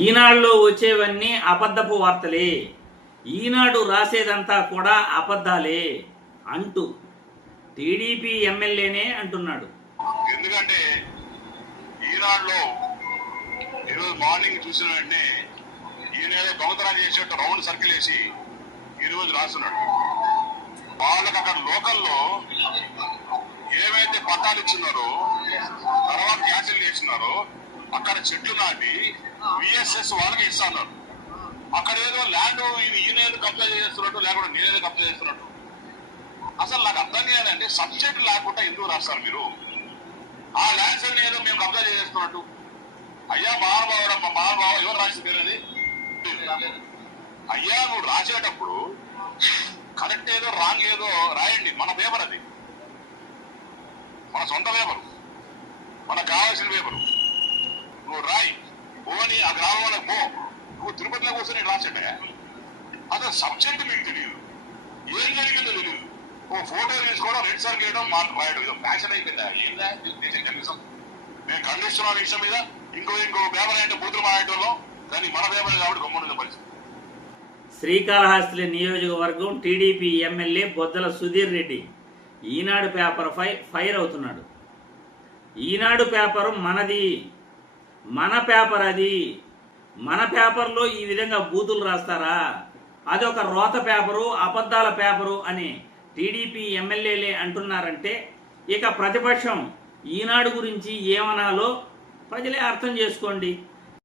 ఈనాడులో వచ్చేవన్నీ అబద్ధపు వార్తలే. ఈనాడు రాసేదంతా కూడా అబద్ధాలే అంటూ టీడీపీ ఎమ్మెల్యేనే అంటున్నాడు. ఎందుకంటే ఈనాడులో ఈరోజు మార్నింగ్ చూసిన వెంటనే ఈయన ఏదో దొంగతనాలు చేసేట్టు రౌండ్ సర్కిల్ వేసి ఈరోజు రాస్తున్నాడు. వాళ్ళకి అక్కడ లోకల్లో ఏవైతే పట్టాలు ఇచ్చున్నారో తర్వాత క్యాన్సిల్ చేస్తున్నారో అక్కడ చెట్లు నాటి విఎస్ఎస్ వాళ్ళకి ఇస్తున్నారు అక్కడ ఏదో ల్యాండ్ ఈయన కబ్జా చేస్తున్నట్టు లేకుండా నేనేదో కబ్జా చేస్తున్నట్టు. అసలు నాకు అర్థం కాదండి సబ్జెక్ట్ లేకుండా ఎందుకు రాస్తారు మీరు? ఆ ల్యాండ్స్ అన్ని ఏదో మేము కబ్జా చేస్తున్నట్టు. అయ్యా మహానుభావుడు మహానుభావ ఎవరు రాసిన పేరు అది? అయ్యా నువ్వు రాసేటప్పుడు కరెక్ట్ ఏదో రాంగ్ ఏదో రాయండి మన పేపర్ అది. మన సొంత పేపర్ మనకు కావాల్సిన పేపరు నువ్వు రాయి. పోని ఆ గ్రామంలోకి పో. నువ్వు తిరుపతిలో కూర్చొని రాసండి అసలు సబ్జెక్ట్ మీకు తెలియదు. ఏం జరిగిందో తెలియదు. ఓ ఫోటో తీసుకోవడం రెడ్ సార్ చేయడం మాకు రాయడం ఇదో ఫ్యాషన్ అయిపోయిందా? ఏందా? కనీసం మేము ఖండిస్తున్నాం విషయం మీద. ఇంకో ఇంకో పేపర్ అంటే బూతులు మాట్లాడటంలో కానీ మన పేపర్ కాబట్టి గమ్మున పరిస్థితి. శ్రీకాళహస్తి నియోజకవర్గం TDP MLA Boddala Sudheer Reddy. Eenadu paper ఫై ఫైర్ అవుతున్నాడు. ఈనాడు పేపర్ మనది. మన పేపర్ అది. మన పేపర్లో ఈ విధంగా బూతులు రాస్తారా? అది ఒక రోత పేపరు అబద్ధాల పేపరు అని టీడీపీ ఎమ్మెల్యేలే అంటున్నారంటే ఇక ప్రతిపక్షం ఈనాడు గురించి ఏమనాలో ప్రజలే అర్థం చేసుకోండి.